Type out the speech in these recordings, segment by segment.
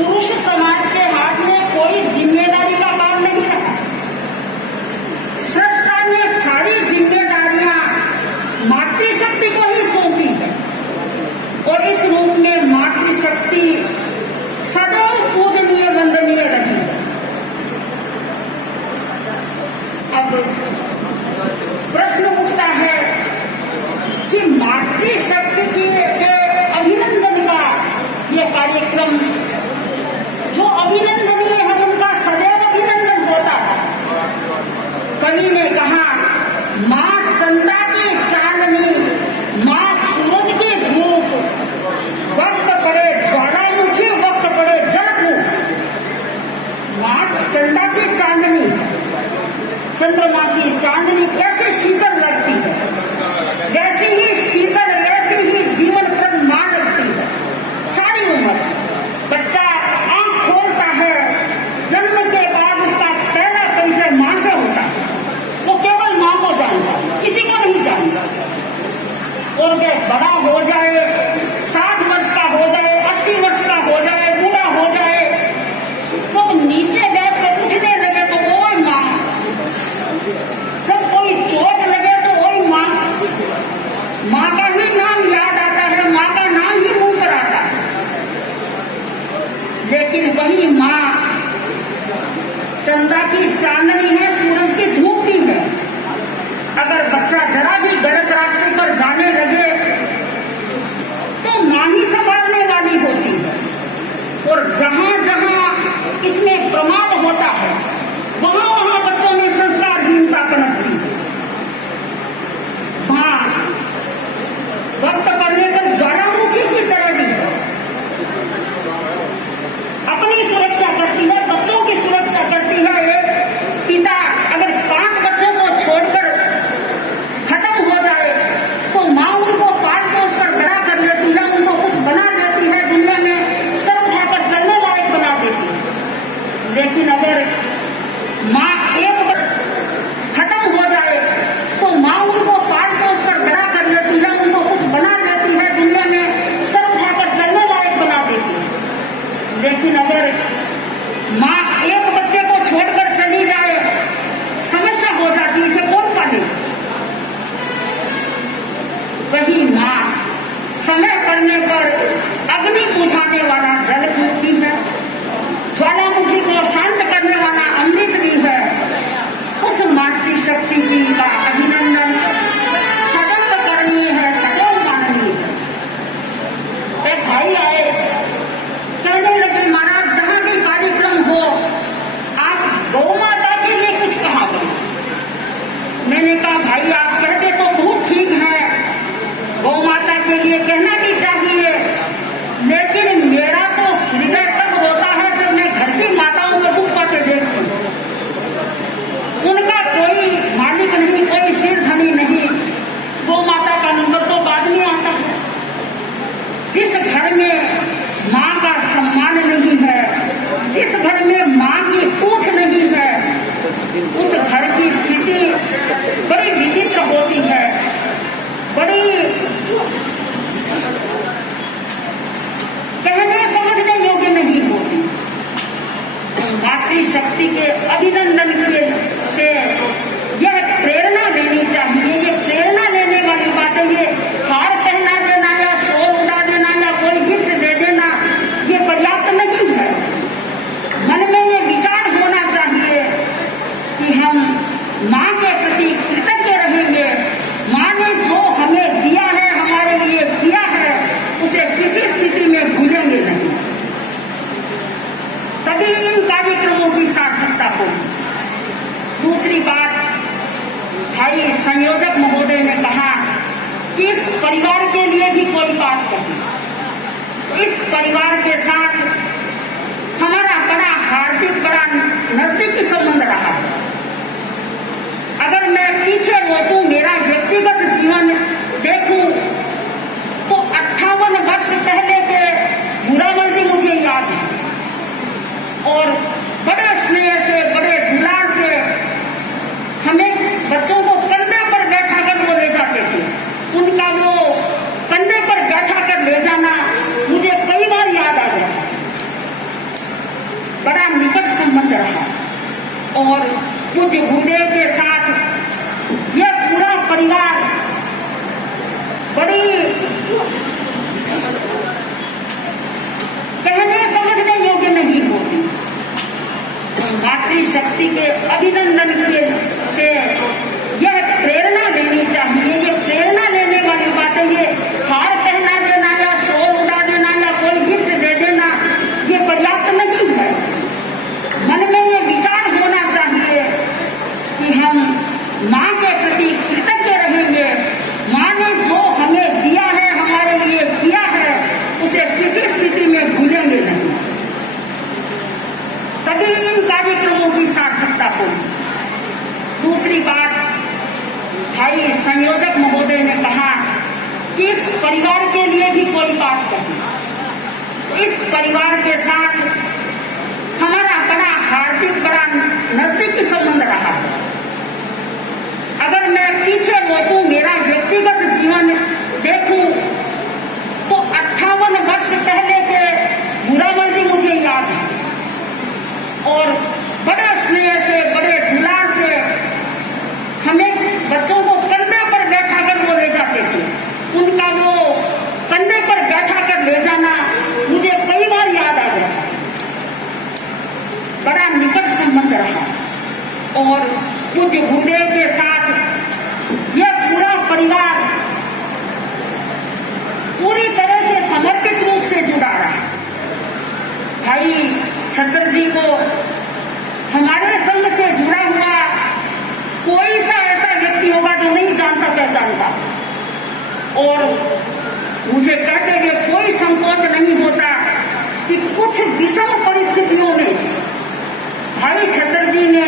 पुरुष समाज के हाथ में कोई जिम्मेदारी का काम नहीं रहा। सृष्टा ने सारी जिम्मेदारियां मातृशक्ति को ही सौंपी है और इस रूप में मातृशक्ति सदैव पूजनीय वंदनीय रही है। अब प्रश्न उठता है कि मातृशक्ति के अभिनंदन का ये कार्यक्रम जो अभिनंदनीय है उनका सदैव अभिनंदन होता है। कवि ने कहा, माँ चंदा की चांदनी, माँ सूरज की धूप, वक्त पड़े ज्वालामुखी, वक्त पड़े जलमुख। माँ चंदा की चांदनी, चंद्रमा की चांदनी कैसे शीतल लगती है, वैसे ही शीतल, वैसे ही जीवनप्रद माँ लगती है। सारी उम्र बच्चा आंख खोलता है, जन्म के बाद उसका पहला परिचय माँ से होता है। वो केवल माँ को जानता है, किसी को नहीं जानता। और वह बड़ा हो जाए, 60 वर्ष का हो जाए, 80 वर्ष का हो जाए, बूढ़ा हो जाए, जब नीचे बैठ कर उठने लगे तो वही माँ, जब कोई चोट लगे तो वही माँ, माँ का ही नाम याद आता है, माँ का नाम ही मुंह पर आता है। लेकिन वही माँ चंदा की चांदनी है, सूरज की धूप भी है। अगर बच्चा जरा भी गलत रास्ते पर जाने लगे तो माँ ही संभालने वाली होती है। और जहां जहां इसमें प्रमाद होता है वहां वहां बच्चों में संस्कारहीनता पनपती है। माँ वक्त पड़ने पर ज्वालामुखी की तरह भी है, अपनी सुरक्षा करती है, बच्चों की सुरक्षा करती है। एक पिता अगर 5 बच्चों को छोड़कर खत्म हो जाए तो माँ उनको पाल पोस कर बड़ा कर लेती है, उनको कुछ बना देती है, दुनिया में सर उठाकर चलने लायक बना देती है। लेकिन अगर माँ एक खत्म हो जाए तो माँ उनको पाल पोस कर बड़ा कर लेती है, उनको कुछ बना देती है, दुनिया में सर उठाकर चलने लायक बना देती है। लेकिन अगर माँ एक बच्चे को छोड़कर चली जाए, समस्या हो जाती, इसे कौन पाले? वही माँ समय पड़ने पर अग्नि बुझाने वाला जल भी है, ज्वालामुखी को शांत करने वाला अमृत भी है। उस मातृशक्ति जी का अभिनंदन सदैव करणीय है, सदैव माननीय है। एक भाई आए, कहने लगे, महाराज जहां भी कार्यक्रम हो आप गौ माता के लिए कुछ कहा करो। मैंने कहा, भाई आप कहते तो बहुत ठीक है, गौ माता के लिए कहना भी चाहिए, लेकिन मेरा तो हृदय तब रोता है जब मैं घर की माताओं को दुख पाते देखती हूँ। उनका कोई मालिक नहीं, कोई सिरधनी नहीं, गौ माता का नंबर तो बाद में आता है। जिस घर में माँ का सम्मान नहीं है, जिस घर में माँ की पूछ नहीं है, उस घर की स्थिति बड़ी विचित्र होती है, बड़ी कहने समझने योग्य नहीं होती। मातृशक्ति के अभिनंदन के से यह प्रेरणा लेनी चाहिए। ये प्रेरणा लेने वाली बात है। ये हार पहना देना या शोर उड़ा देना या कोई गिफ्ट दे देना ये पर्याप्त नहीं है। मन में ये विचार होना चाहिए कि हम माँ के प्रति कृतज्ञ रहेंगे। माँ ने जो हमें दिया है, हमारे लिए किया है, उसे किसी स्थिति में भूलेंगे नहीं। तभी इन कार्यक्रमों की सार्थकता होगी। दूसरी बात, भाई संयोजक महोदय ने कहा कि इस परिवार के लिए भी कोई बात कही। इस परिवार के साथ हमारा बड़ा हार्दिक, बड़ा नजदीकी संबंध रहा है। अगर मैं पीछे लौटूं, मेरा व्यक्तिगत जीवन देखूं तो 58 वर्ष पहले के बुरामल जी मुझे याद है और बड़े स्नेह से, बड़े दुलार से हमें बच्चों को कंधे पर बैठा कर वो ले जाते थे। उनका वो कंधे पर बैठा कर ले जाना मुझे कई बार याद आ गया। और पूज्य गुरुदेव के साथ यह पूरा परिवार बड़ी कहने समझने योग्य नहीं होती। मातृशक्ति के अभिनंदन के से यह प्रेरणा लेनी चाहिए। ये प्रेरणा लेने वाली बातें, ये हार पहना देना या शोर उड़ा देना या कोई गिफ्ट दे देना, ये पर्याप्त नहीं है। मन में ये विचार होना चाहिए कि हम माँ के प्रति कृतज्ञ रहेंगे। माँ ने जो हमें दिया है, हमारे लिए किया है, उसे किसी स्थिति में भूलेंगे नहीं। तभी इन कार्यक्रमों की सार्थकता होगी। दूसरी बात, भाई संयोजक महोदय ने कहा कि इस परिवार के लिए भी कोई बात कही। इस परिवार के साथ हमारा बड़ा हार्दिक, बड़ा नजदीकी संबंध रहा है। अगर मैं पीछे लौटूं, मेरा व्यक्तिगत जीवन देखूं, तो 58 वर्ष पहले के भूरामल जी मुझे याद है और बड़े स्नेह से, बड़े दुलार से हमें बच्चों को कंधे पर बैठा कर वो ले जाते थे। उनका वो कंधे पर बैठा कर ले जाना मुझे कई बार याद आ गया। बड़ा निकट संबंध रहा और पूज्य गुरुदेव के साथ यह पूरा परिवार पूरी तरह से समर्पित रूप से जुड़ा रहा। भाई छतर जी को हमारे संग से जुड़ा हुआ कोई सा ऐसा व्यक्ति होगा जो नहीं जानता पहचानता, और मुझे कहते हुए कोई संकोच नहीं होता कि कुछ विषम परिस्थितियों में भाई छतर जी ने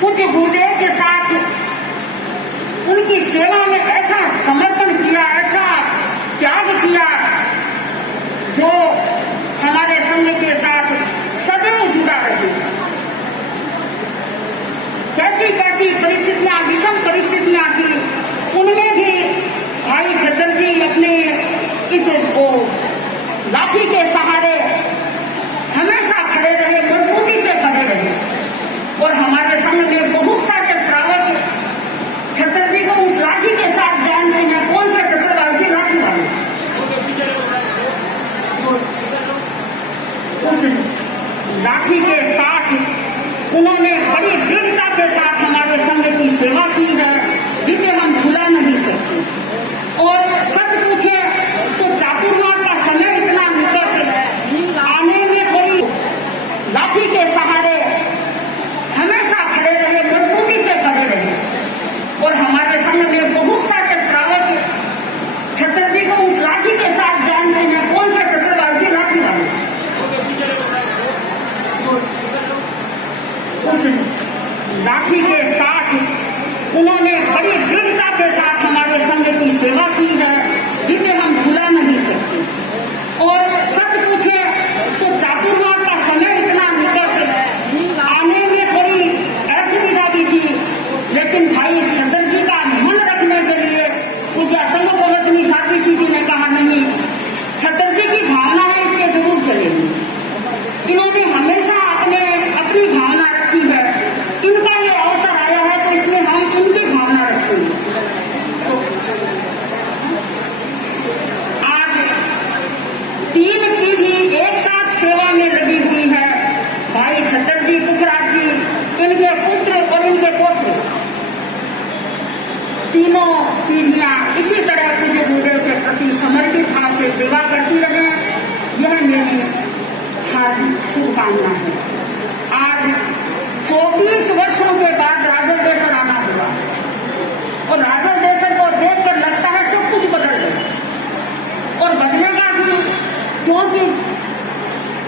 पूज्य गुरुदेव के साथ उनकी सेवा में ऐसा समर्पण किया, ऐसा त्याग किया, जो हमारे संघ के साथ सदैव जुड़ा रहे। कैसी कैसी परिस्थितियां, विषम परिस्थितियां थी, उनमें भी भाई छतर जी अपने इस लाठी के सहारे हमेशा खड़े रहे, मजबूती से खड़े रहे। और हमारे संघ में बहुत सारे श्रावक छतर जी को उस लाठी के साथ जानते हैं। कौन सा छतर वाले? लाठी वाले। उस लाठी के साथ उन्होंने बड़ी दृढ़ता के साथ हमारे संघ की सेवा की है, जिसे हम भुला नहीं सकते। और सच पूछे तो चातुर्मास का समय इतना निकट आने में कोई लाठी के सहारे हमेशा खड़े रहे, मजबूती से खड़े रहे। और हमारे संघ में बहुत सारे श्रावक छतर जी को उस लाठी के साथ जानते हैं। कौन सा छतर वाले? लाठी वाले। उस लाठी के साथ उन्होंने बड़ी दृढ़ता के साथ हमारे संघ की सेवा की है, जिसे हम भुला नहीं सकते। और सच पूछे तो चातुर्मास का समय इतना निकट आने में थोड़ी असुविधा भी थी, लेकिन भाई छतर जी का मन रखने के लिए पूज्य संघ प्रवर्तनी सातिशी जी ने कहा, नहीं, छतर जी की भावना है, इसके जरूर चलेगी। इन्होंने हमेशा अपनी भावना रखी है। इनका ये अवसर आया है तो इसमें हम इनकी भावना रखेंगे। तो आज 3 पीढ़ी एक साथ सेवा में लगी हुई है। भाई छतर जी, पुखराज जी, इनके पुत्र और इनके पौत्र, तीनों पीढ़ियां इसी तरह पूज्य गुरुदेव के प्रति समर्पित भाव से सेवा करती रहे। यह मेरी हार्दिक शुभकामना है। आज 24 वर्षों के बाद राजरदेसर आना हुआ और राजरदेसर को देखकर लगता है सब कुछ बदल गया। और बदलेगा भी, क्योंकि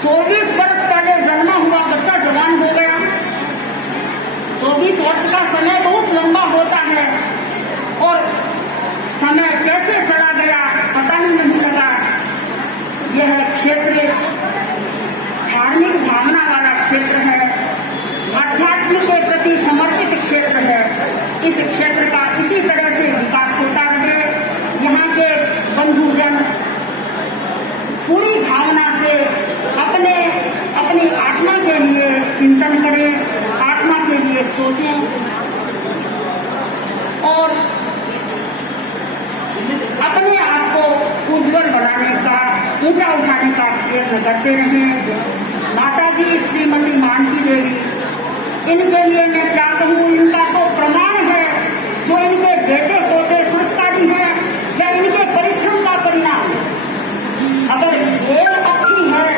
24 वर्ष पहले जन्मा हुआ बच्चा जवान हो गया। 24 वर्ष का समय बहुत लंबा होता है और समय कैसे चला गया पता ही नहीं लगा। यह क्षेत्र धार्मिक भावना वाला क्षेत्र है, आध्यात्म के प्रति समर्पित क्षेत्र है। इस क्षेत्र का इसी तरह से विकास होता रहे। यहाँ के बंधुजन पूरी भावना से अपनी आत्मा के लिए चिंतन करें, आत्मा के सोचें और अपने आप को उज्जवल बनाने का, ऊंचा उठाने का प्रयत्न करते रहें। माता जी श्रीमती मानकी देवी, इनके लिए मैं क्या कहूँ, इनका तो प्रमाण है जो इनके बेटे पोते संस्कारी हैं या इनके परिश्रम का परिणाम। अगर देर अच्छी है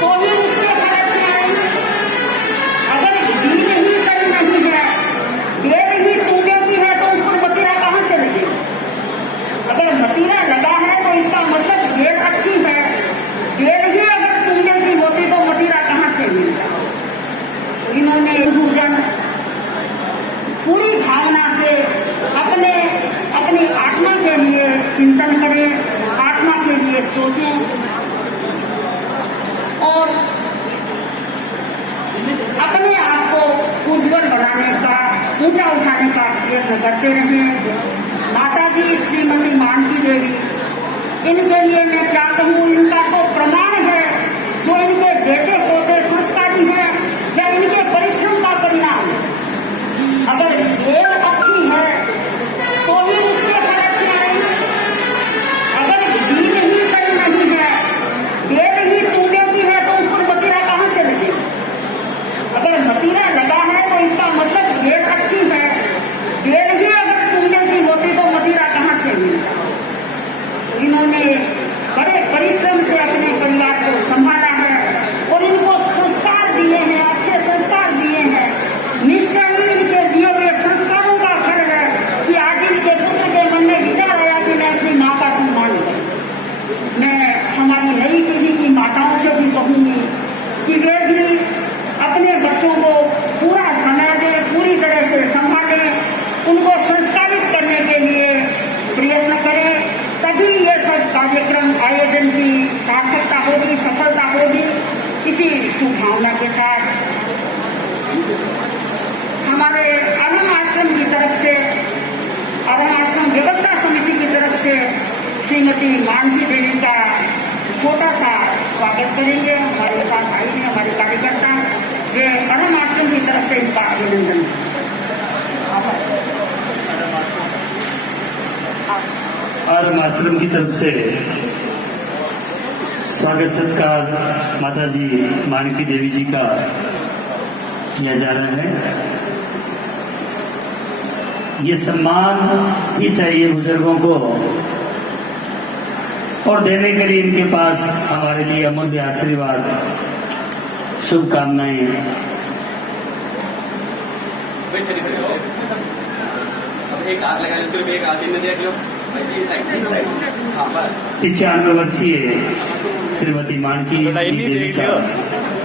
तो भी उसके फल अच्छे आएंगे। अगर दीन ही सही नहीं है, देर ही टूटने की है, तो उसको मतीरा कहाँ से लगेगा? अगर मतीरा लगा है तो इसका मतलब देर अच्छी है। देर ही अगर टूटने की होती तो मतीरा कहाँ से मिलता? तो इन्होंने पूजन पूरी भावना से अपनी आत्मा के लिए चिंतन करें, आत्मा के लिए सोचें और अपने आप को उज्जवल बनाने का, ऊंचा उठाने का प्रयत्न करते रहें। माता जी श्रीमती मानकी देवी, इनके लिए मैं क्या कहूँ, इनका तो प्रमाण है जो इनके बेटे पोते संस्कारी हैं या इनके परिश्रम का परिणाम। अगर देर अच्छी है तो भी उसके फल अच्छे आएंगे। अगर दीन ही सही नहीं है, देर ही टूटने की है, तो उसको मतीरा कहाँ से लगेगा? अगर मतीरा लगा है तो इसका मतलब देर अच्छी है। देर ही अगर टूटने की होती तो मतीरा कहाँ से मिलता? तो इन्होंने बड़े परिश्रम से अपने परिवार को संभाला है और इनको संस्कार दिए हैं, अच्छे संस्कार दिए हैं। निश्चय ही इनके दिए हुए संस्कारों का फल है कि आज इनके पुत्र के मन में विचार आया कि मैं अपनी माँ का सम्मान करूं। मैं हमारी नई पीढ़ी की माताओं से भी कहूंगी कि वे भी अपने बच्चों को पूरा समय दें, पूरी तरह से संभालें, उनको संस्कारित करने के लिए प्रयत्न करें। तभी ये सब कार्यक्रम आयोजन की सार्थकता होगी, सफलता होगी। इसी शुभकामना के साथ हमारे अधम आश्रम की तरफ से, अधम आश्रम व्यवस्था समिति की तरफ से श्रीमती मानकी देवी का छोटा सा स्वागत करेंगे। हमारे साथ भाई हैं, हमारे कार्यकर्ता, वे अधम आश्रम की तरफ से इनका अभिनंदन। अधम आश्रम की तरफ से स्वागत सत्कार माता जी मानकी देवी जी का किया जा रहा है। ये सम्मान ही चाहिए बुजुर्गों को, और देने के लिए इनके पास हमारे लिए अमूल्य आशीर्वाद, शुभकामनाएं। एक हाथ लगा लो, सिर्फ एक हाथ ही में देख लो। 95 वर्षीय श्रीमती मानकी देवी का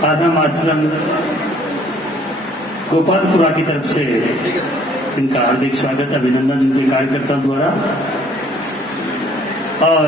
अधम आश्रम गोपालपुरा की तरफ से इनका हार्दिक स्वागत, अभिनंदन इनके कार्यकर्ताओं द्वारा। और